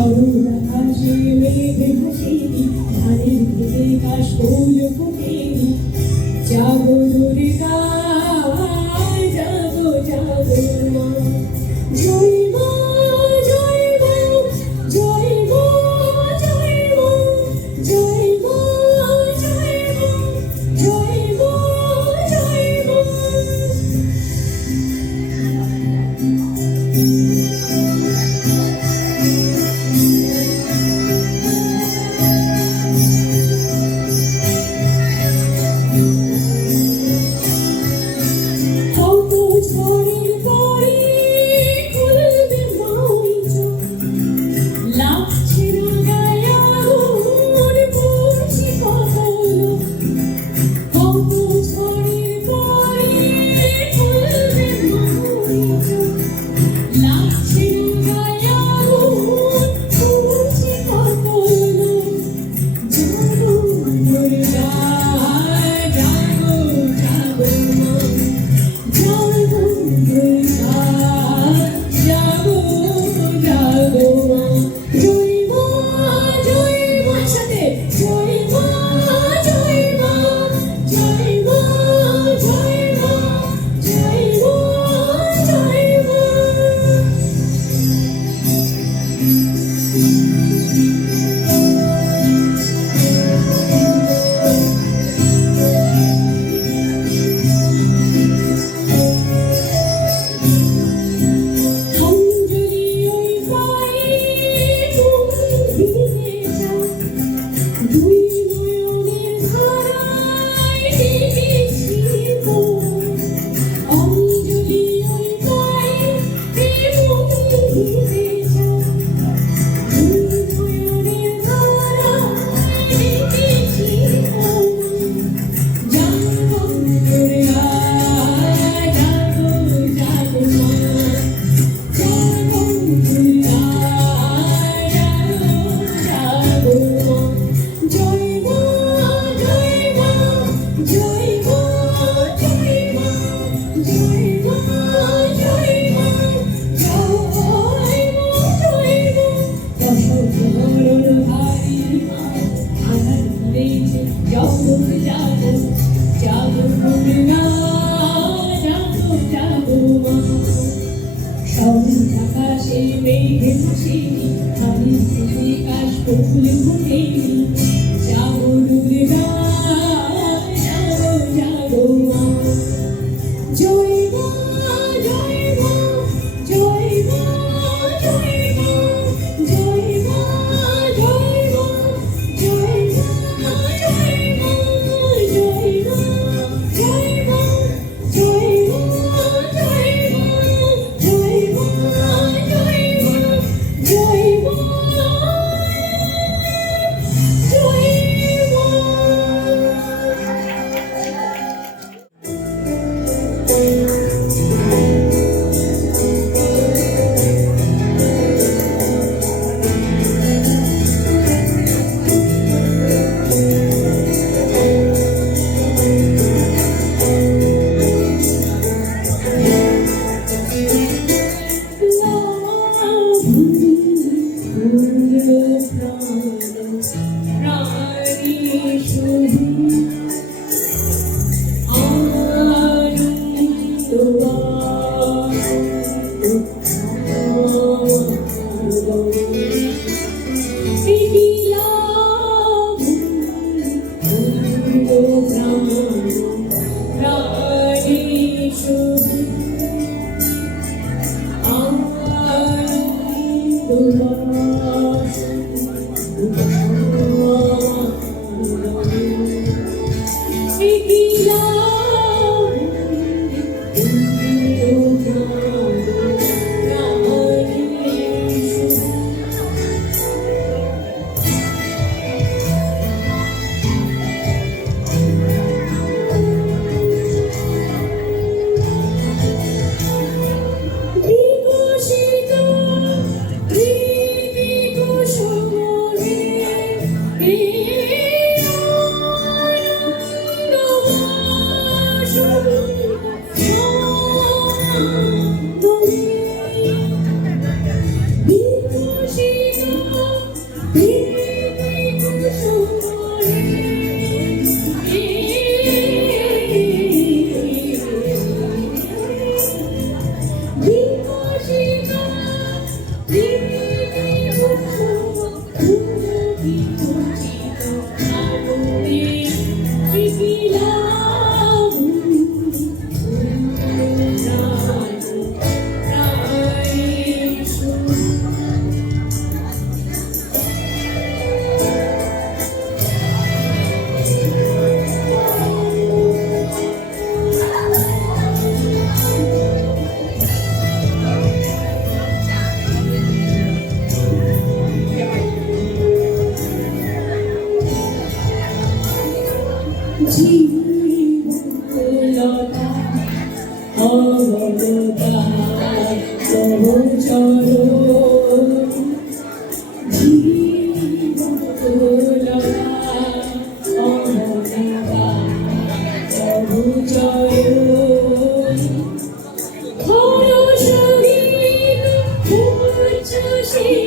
অরুণ আকাশে মেঘ ভাসেনি, ধানের খেতে কাশফুল ফোটেনি। জাগো দুর্গা, জাগো জাগো মা। জয় মা, জয় মা, জয় মা, জয় মা, জয় মা, জয় মা, জয় মা, জয় মা। জীবনলতা অবলতা তব চরণ জীবনলতা অবলতা তব চরণ হরসহিত উচ্ছ্বসিত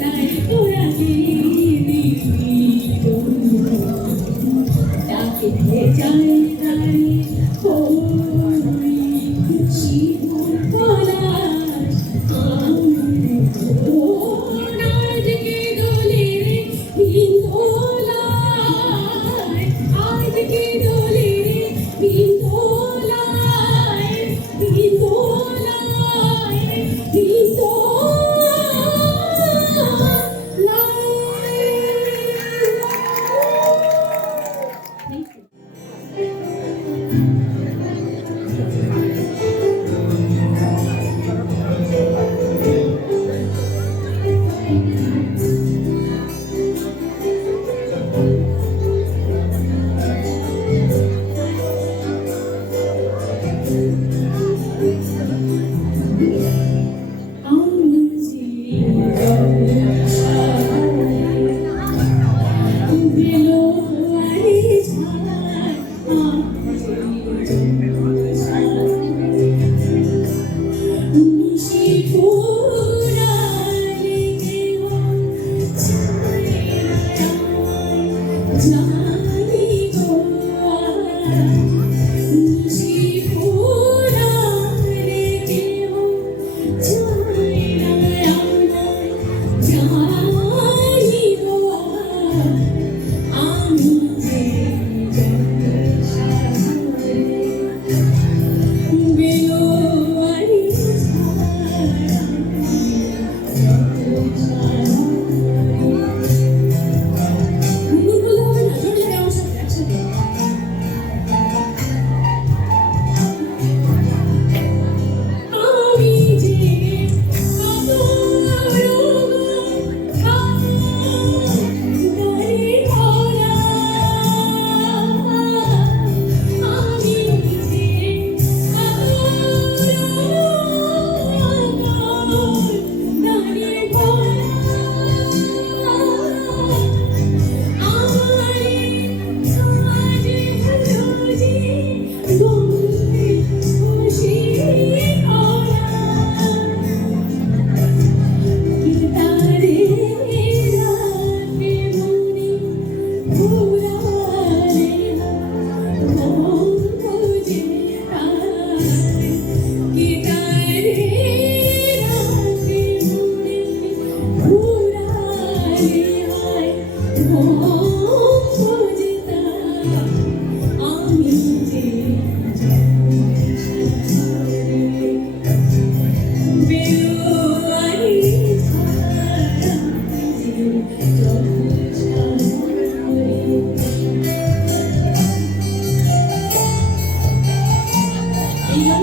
নাই তোরা দিদি ডাকে যাই যাই শিবুর পলাশ আজকে দোলে রে হিন্দোলায় আজকে দোলে রে হিন্দোলায় হিন্দোলায় হিন্দোলায়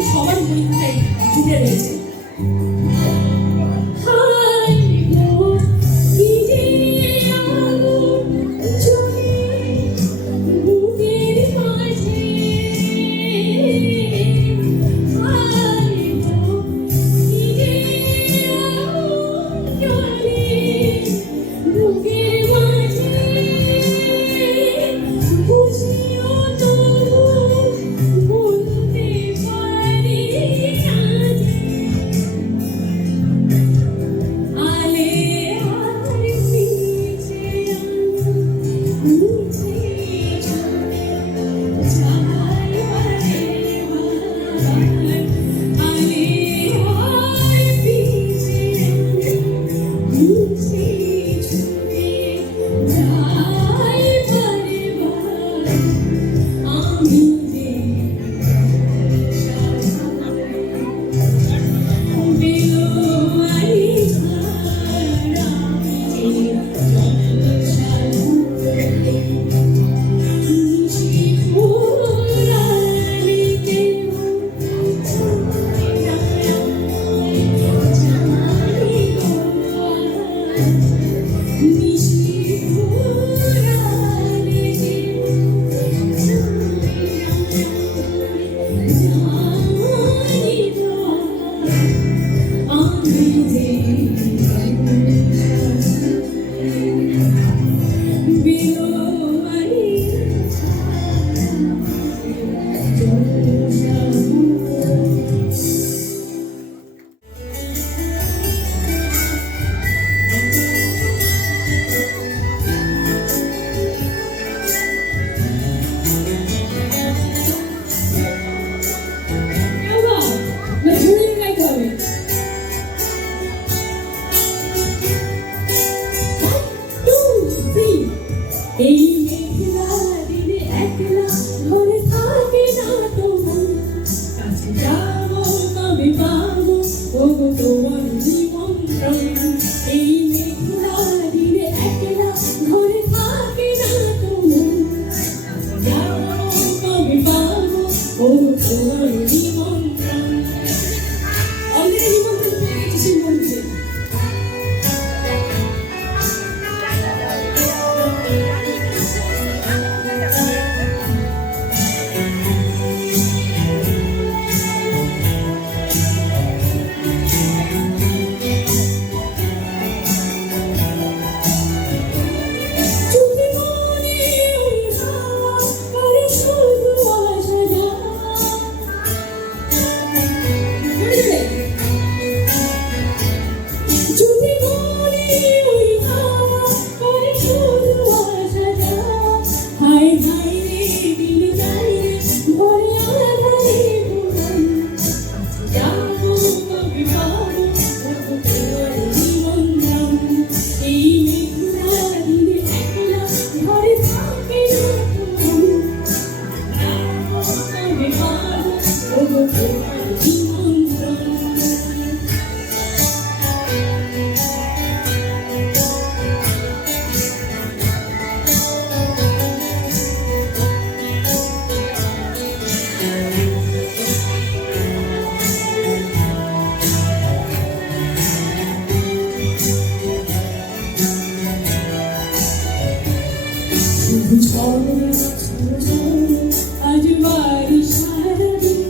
সবার মধ্যে জুড়ে রয়েছে। এই মেঘলা দিনে একলা ঘরে থাকে না তো মন। যাও কবে পাবো ও তোমার নিমন্ত্রণ। অলরেডি নিমন্ত্রণ পেয়ে গেছি বলতে। আজ বাড়ি সারাদিন,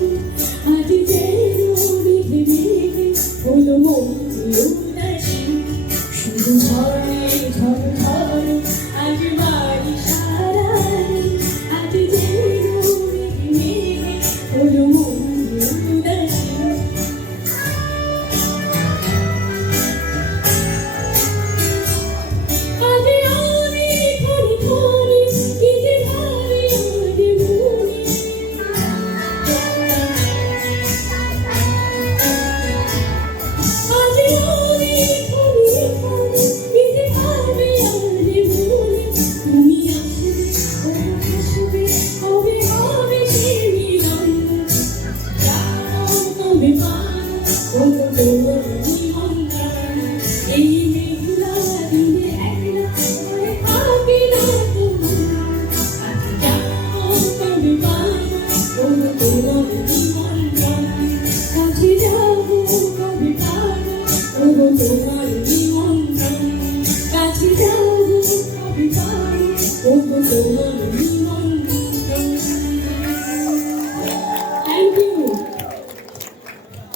আজ যেন মেঘে মেঘে হলো মন উদাসী। শুধু ঝড়ে ঝড় ঝড় আজ বাড়ি সারাদিন, আজ যেন মেঘে মেঘে হলো মন উদাসী।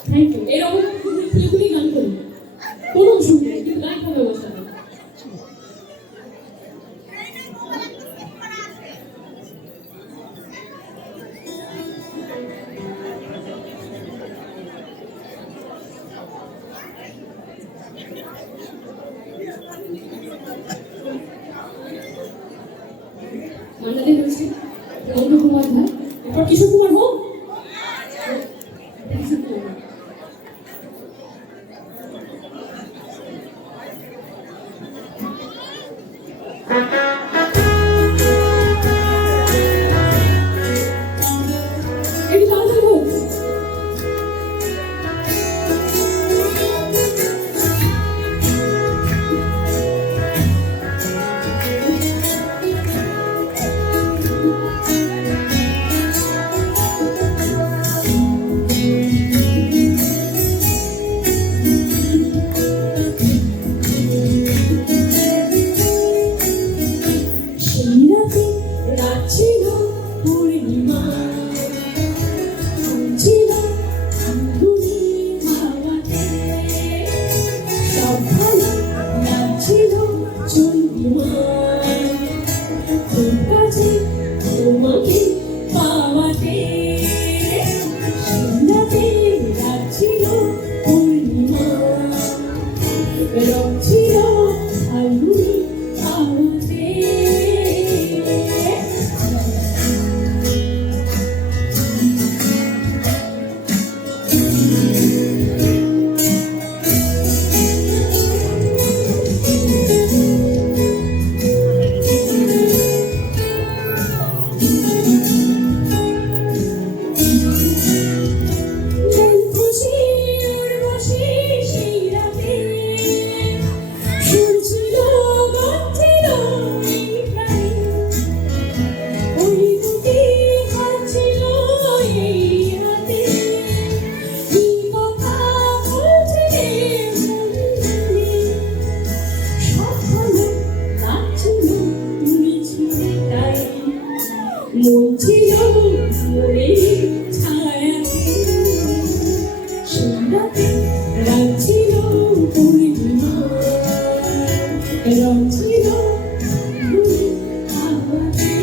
Thank you. এরকম এগুলি গান করুন, কোনো অসুবিধা নেই, কিন্তু গান হবে বসা। আমাদের রয়েছে রবীন্দ্র কুমার ভাই, এরপর কিশোর কুমার হোক। 에런지로 우리 아버지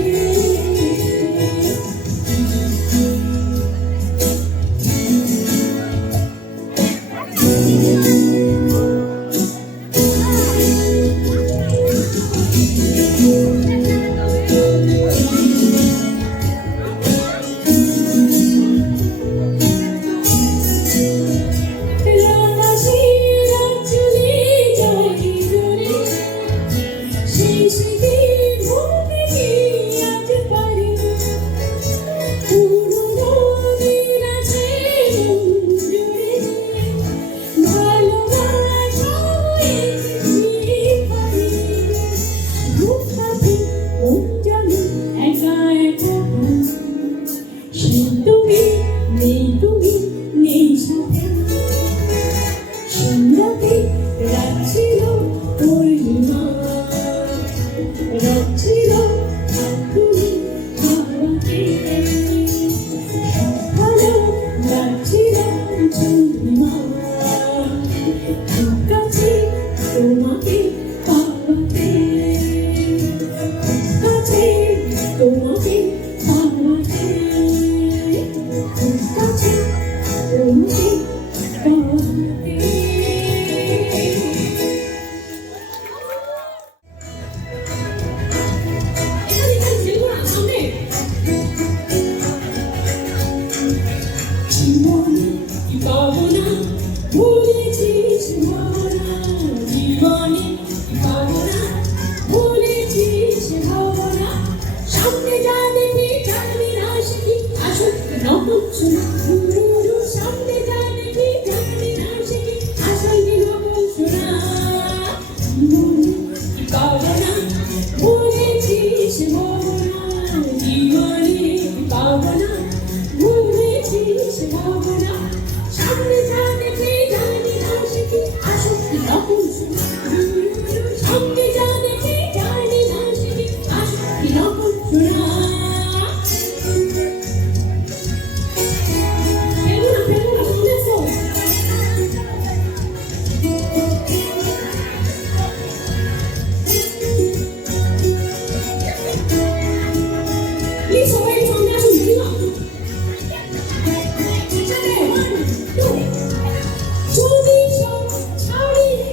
Charlie,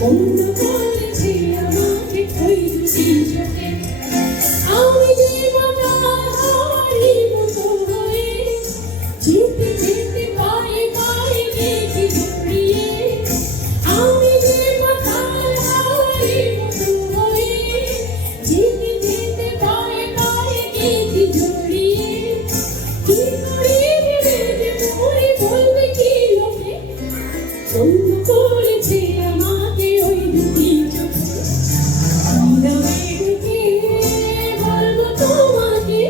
বন্ধ করেছে আমাকে ওই দুটি চোখে আমি যে মাতাল হাওয়ারই মতো হয়ে যেতে যেতে পায়ে পায়ে গেছি জড়িয়ে আমি যে মাতাল হাওয়ারই মতো হয়ে যেতে যেতে পায়ে পায়ে গেছি জড়িয়ে কি করে ভেবে যে মরে বলবে কি লোকে বন্ধ করেছে আমাকে ওই দুটি চোখে বলবো তোমাকে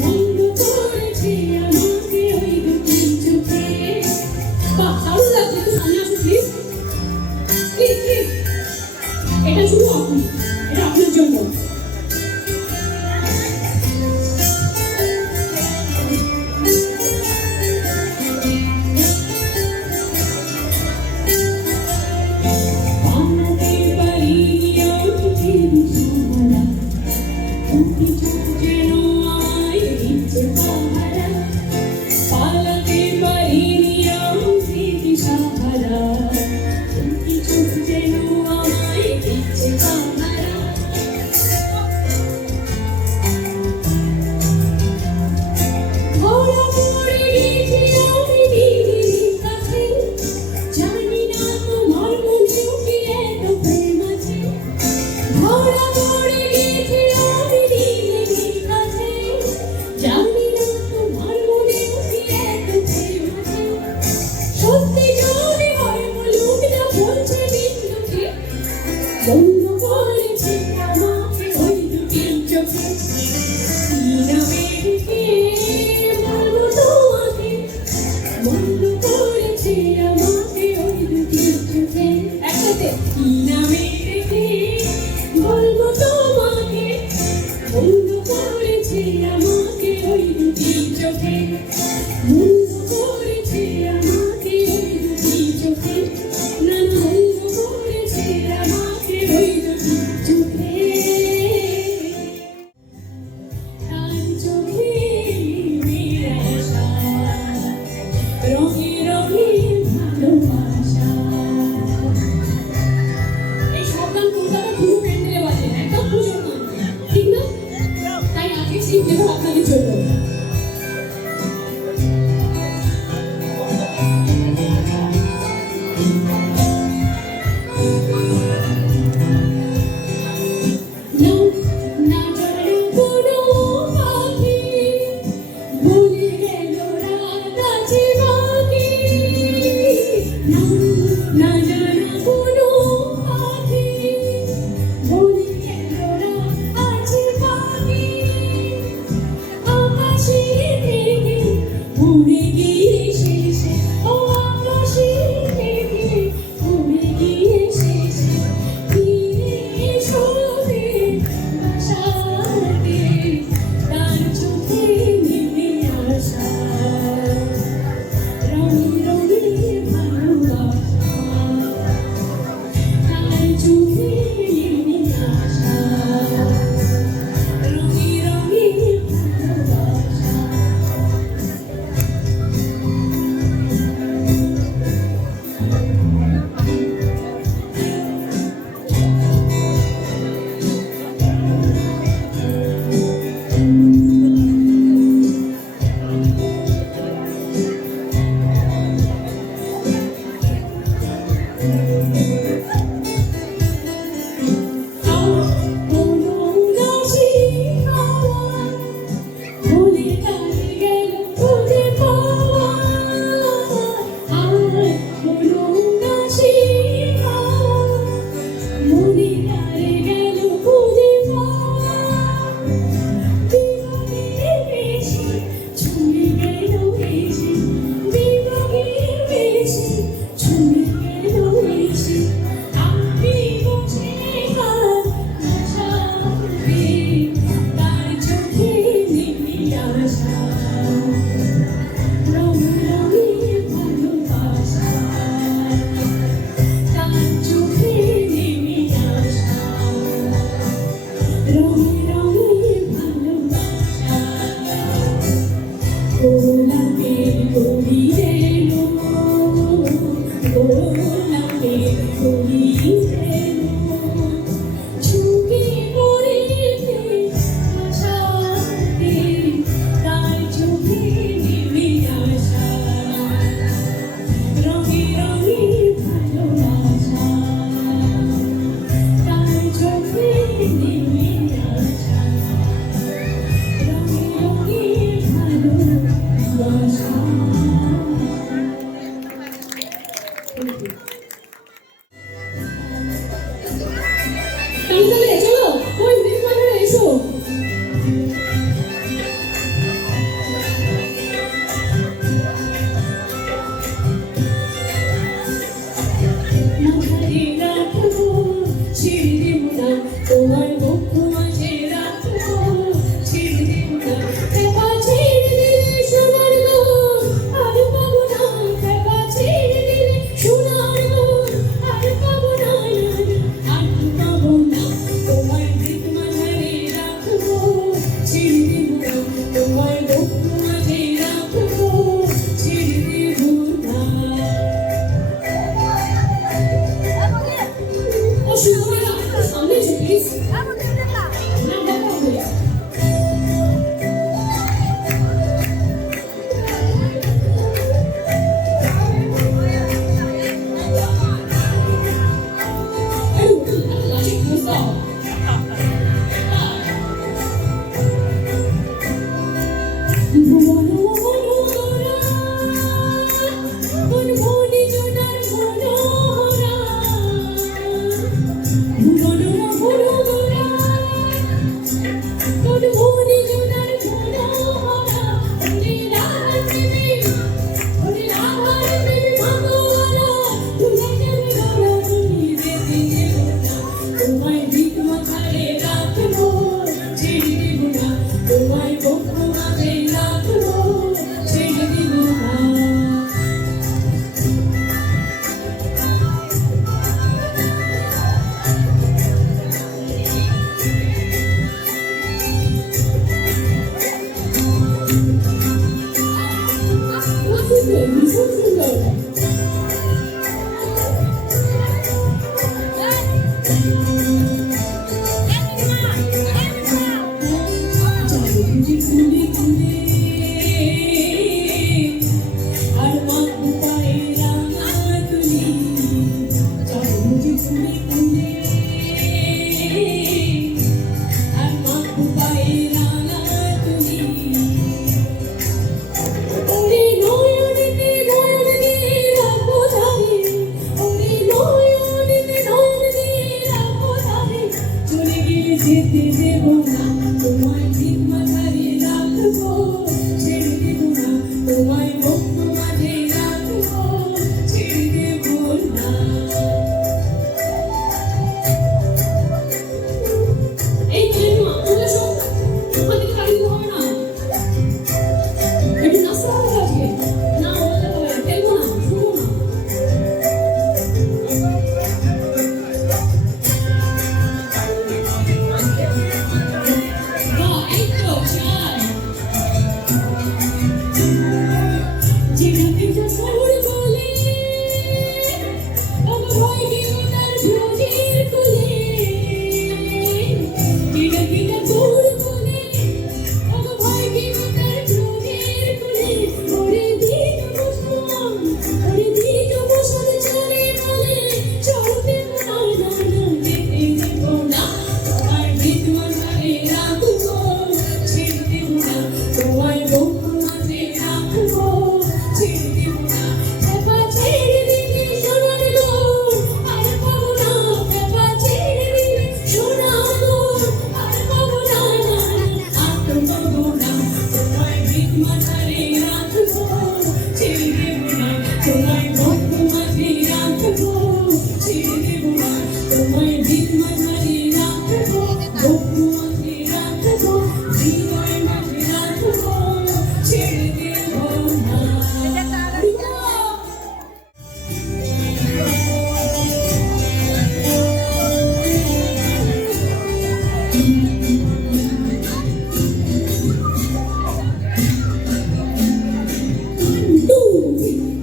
বন্ধ করেছে আমাকে ওই দুটি চোখে বাহ দারুণ লাগছে একটু সামনে আসো প্লিজ প্লিজ প্লিজ এটা শুধু আপনি এটা আপনার জন্য পালাতে পারি আমি দিশাহারা তুমি চোখ যেন আমায় দিচ্ছে পাহারা পালাতে পারি আমি দিশাহারা তুমি চোখ যেন আমায় দিচ্ছে পাহারা ধরা পড়ে গেছি আমি দিদির কাছে জানি না তোমার মনেও কি এত প্রেম আছে ধরা পড়ে গেছি আমি দিদির কাছে জানি না তোমার মনেও কি এত প্রেম আছে সত্যি যদি হয় বলুক না বলছে বিন্দুকে বন্ধ করেছে আমাকে ওই দুটি চোখে কি নামে ডেকে বলবো তোমাকে বন্ধ করেছে আমাকে ওই দুটি চোখে একসাথে কি নামে ডেকে বলবো তোমাকে বন্ধ করেছে আমাকে ওই দুটি চোখে বন্ধ করেছে আমাকে ওই দুটি চোখে না বন্ধ করেছে আমাকে ওই দুটি চোখে তার চোখে নিরাশা রঙে রঙে ভালোবাসা এই সব গান কলকাতা পুজো প্যান্ডেলে বাজে একদম পুজোর গান ঠিক না তাই আজকে সেই দেব আপনাদের জন্য না না জানো কোনো পাখি ভুলে গেল রাত আছে বাকি না না জানো কোনো পাখি ভুলে গেল রাত আছে বাকি আকাশে থেকে উড়ে গিয়ে শেষে ও আকাশে থেকে উড়ে গিয়ে শেষে ফিরে শোবে বাসাতে তার চোখে নেমে আসা রঙে রঙে ভালোবাসা তার চোখে নেমে আসা রঙে রঙে ভালোবাসা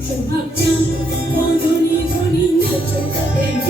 手好枪，我努力努力拿着的杯。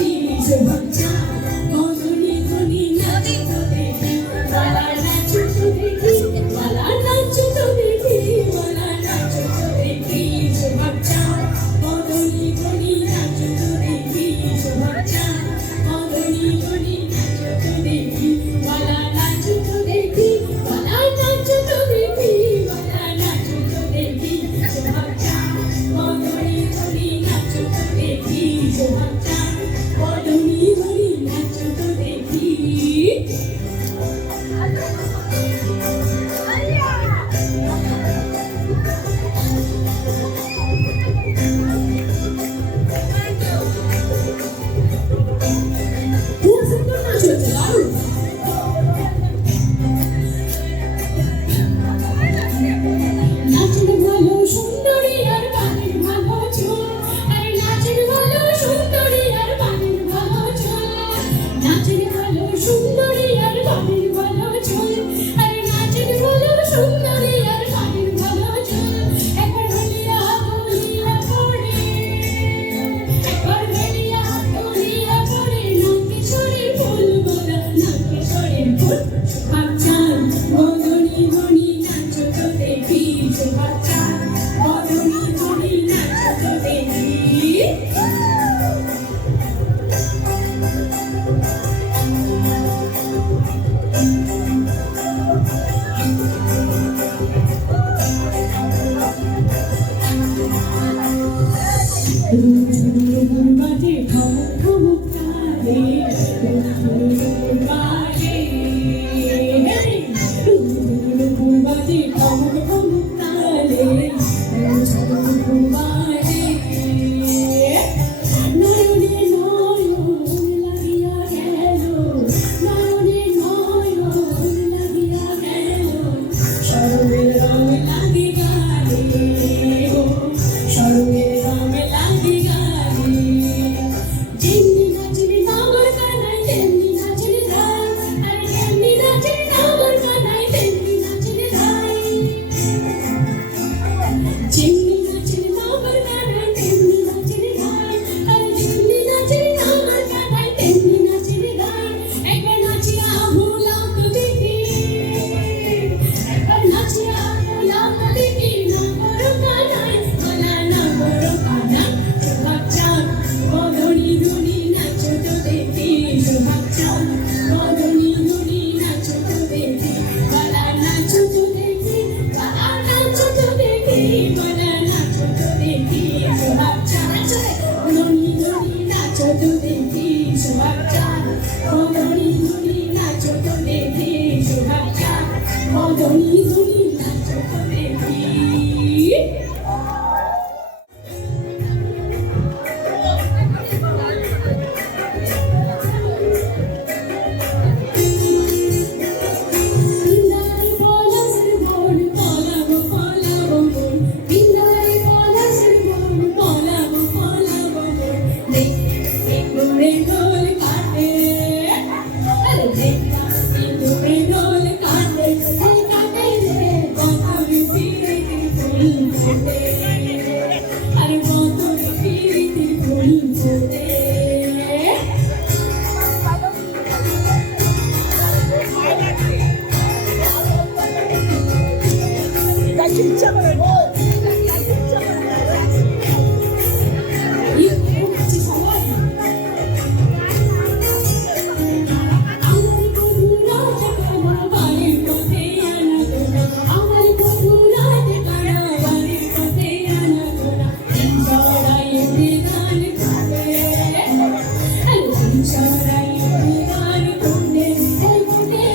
সরাই তোমার কোণে ওই কোণে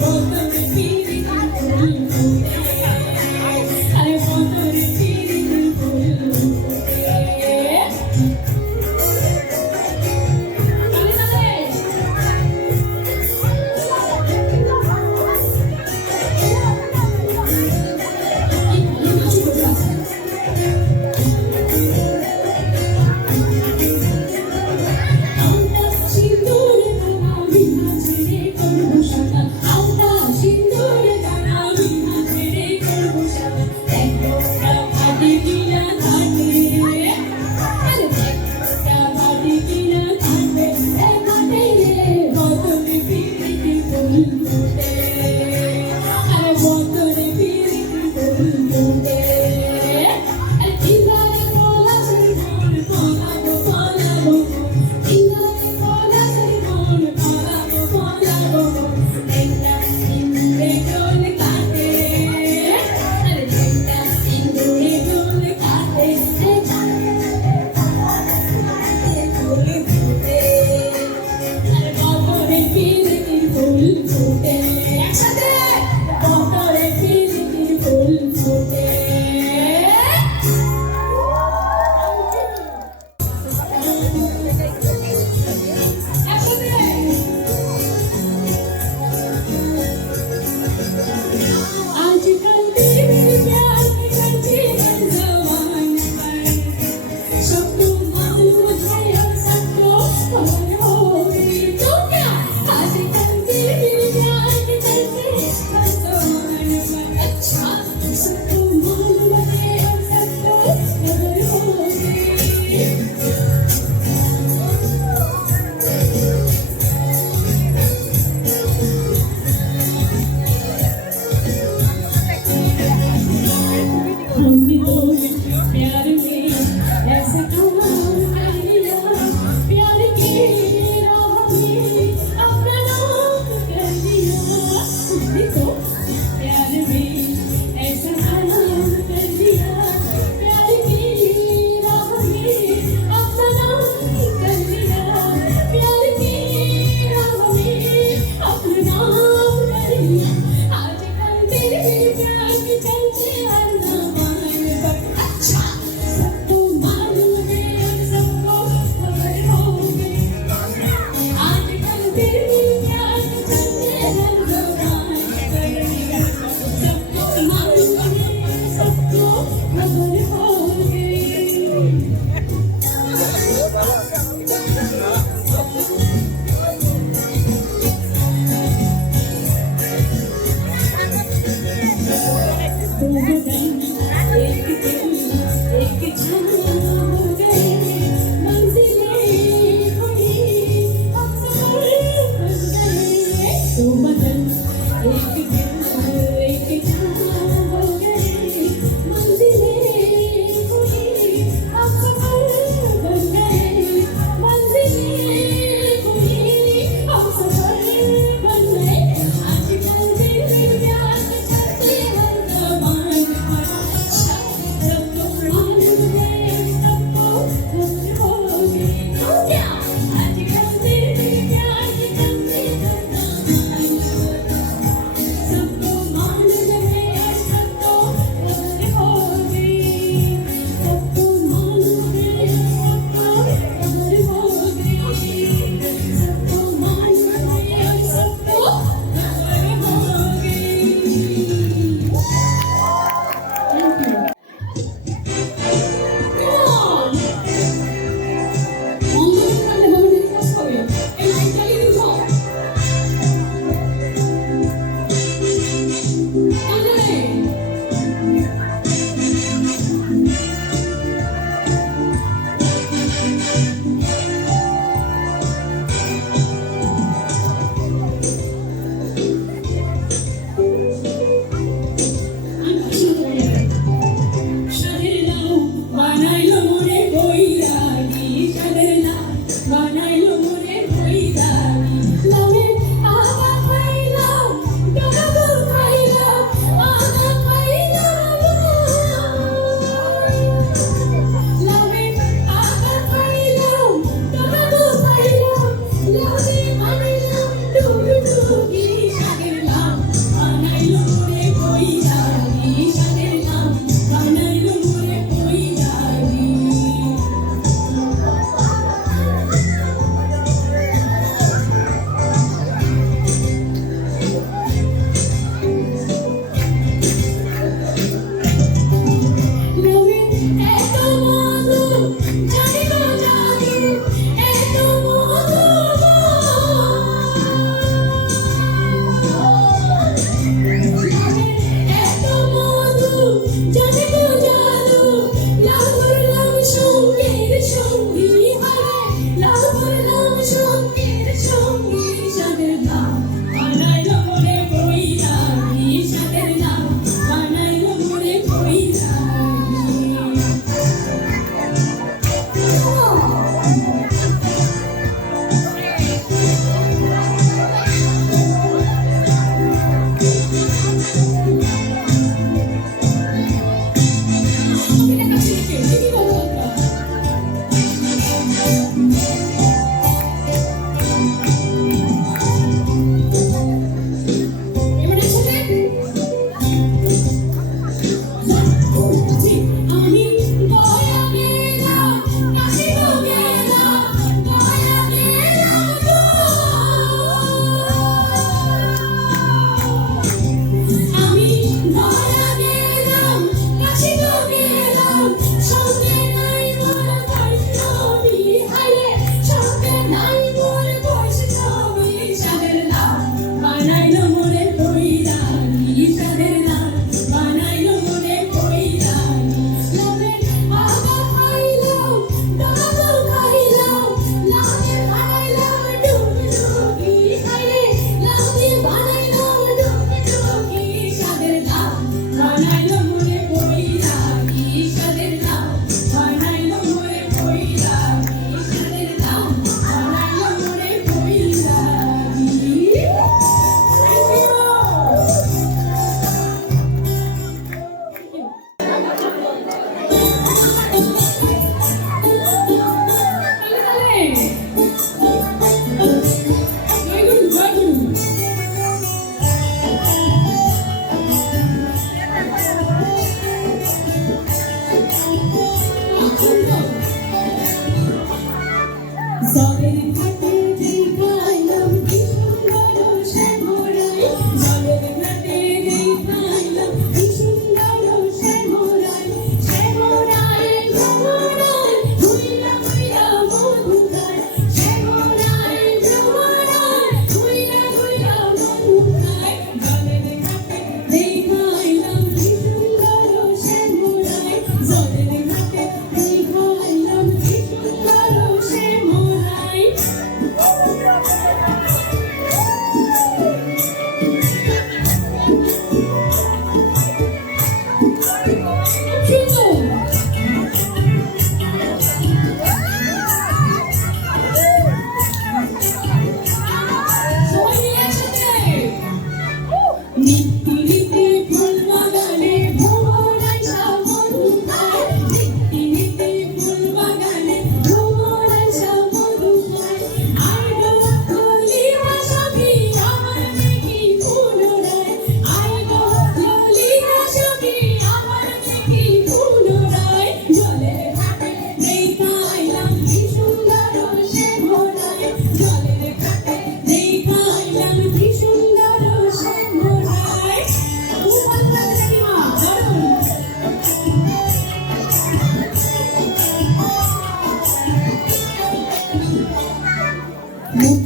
বদর পিরিতি ফুল ফুটে আরে বদর পিরিতি ফুল ফুটে আমরা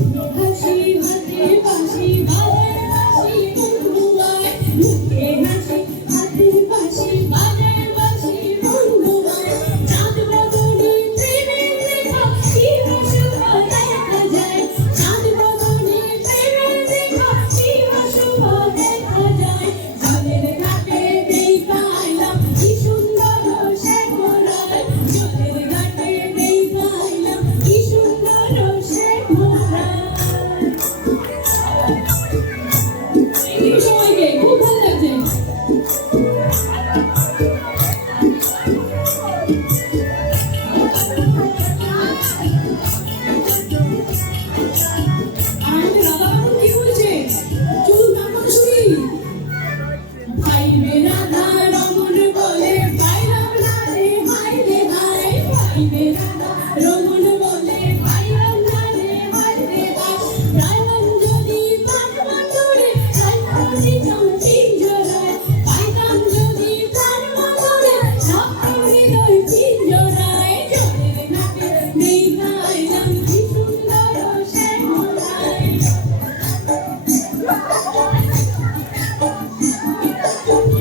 হাসি হাতে বাঁশি বাজায় বাঁশি বন্ধু আয় মুখে হাসি হাতে বাঁশি বাজায় বাঁশি বন্ধু আয় চাঁদ বদনে প্রেমের রেখা কি হাসুয়া দেখা যায় চাঁদ বদনে প্রেমের রেখা কি হাসুয়া দেখা যায় জলের ঘাটে দেখা এলাম কি সুন্দর শ্যামরায় জলের ঘাটে দেখা এলাম কি সুন্দর শ্যামরায় এই সবাইকে খুব ভালো লাগছে আমাদের রাধা বাবু কি বলছে চলুন তার কথা শুনি ভাই রে রাধা রমন বলে বাইরাম না রে হাই রে হাই ভাই রে রাধা রমন বলে বাইরাম না রে হাই রে হাই রায়মান যদি প্রাণ ধরে সাইতাম হৃদয় পিঞ্জরায় পাইতাম যদি প্রাণ ধরে সাইতাম হৃদয় পিঞ্জরায় জলের ঘাটে নেই গাইলাম কি সুন্দর শ্যামরায়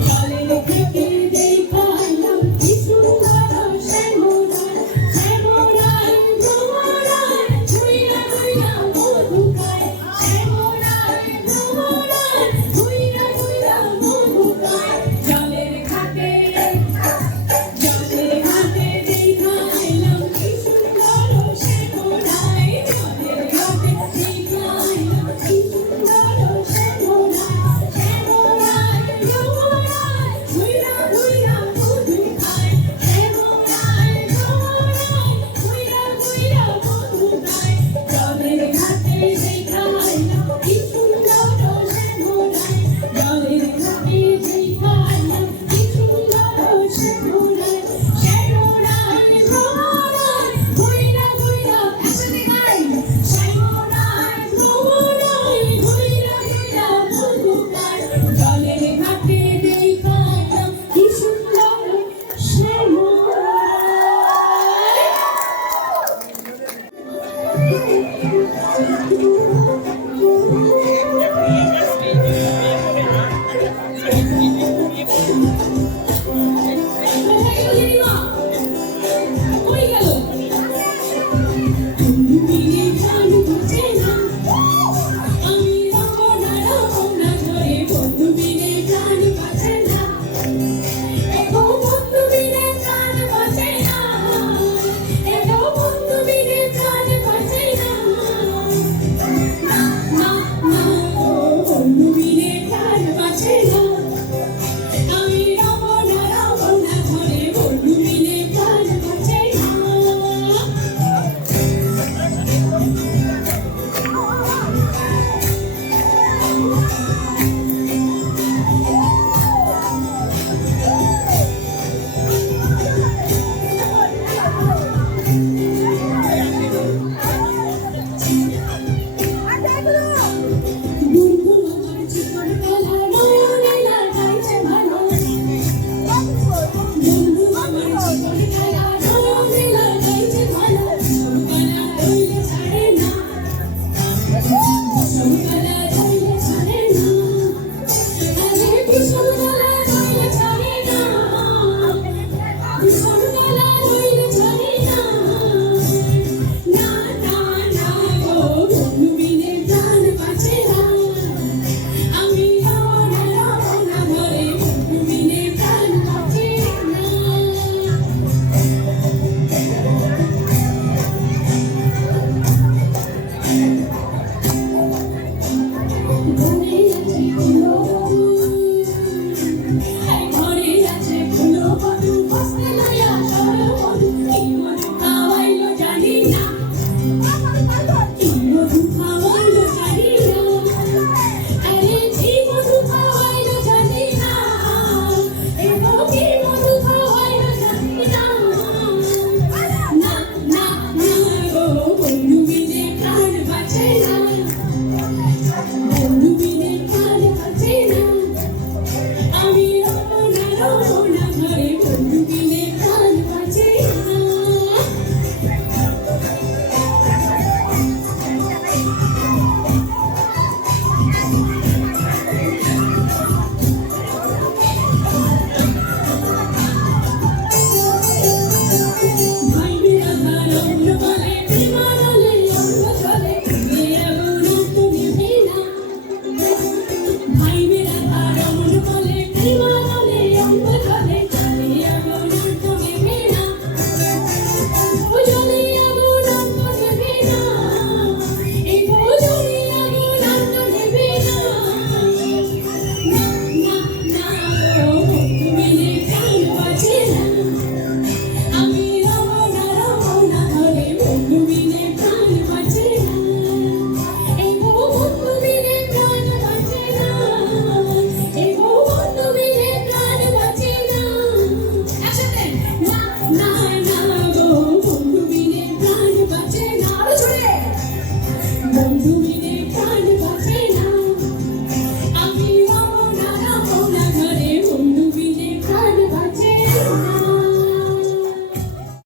জলের থেকে দেখাইলাম কি সুন্দর শ্যামরায় শ্যামরায় ভ্রমরায় ঘুইরা ঘুইরা মধু খায় শ্যামরায় ভ্রমরায় ঘুইরা ঘুইরা মধু খায় জলের ঘাটে দেখাইলাম কি সুন্দর শ্যামরায় জলের ঘাটে দেখাইলাম কি সুন্দর শ্যামরায় শ্যামরায় ভ্রমরায় ঘুইরা ঘুইরা মধু খায় শ্যামরায় ভ্রমরায় ঘুইরা ঘুইরা মধু খায় জলের ঘাটে দেখাইলাম কি সুন্দর শ্যামরায় জলের ঘাটে দেখাইলাম কি সুন্দর শ্যামরায় শ্যামরায় ভ্রমরায় ঘুইরা ঘুইরা একসাথে গাই শ্যামরায় ভ্রমরায় ঘুইরা ঘুইরা মধু খায় জলের ঘাটে দেখাইলাম কি সুন্দর শ্যামরায় কই গেল বন্ধু বিনে প্রাণ বাঁচে না আমি রমনা রমনা ধরে বন্ধু বিনে প্রাণ বাঁচে না এগো বন্ধু বিনে প্রাণ বাঁচে না এগো বন্ধু বিনে প্রাণ বাঁচে না না না ও বন্ধু বিনে প্রাণ বাঁচে না আমি রমনা রমনা ধরে বন্ধু বিনে প্রাণ বাঁচে না বন্ধু আমার জীবন কালা নয়নে লাগাইছে ভালো বন্ধু আমার জীবন কালা নয়নে লাগাইছে ভালো কালা হইলে ছাড়ে না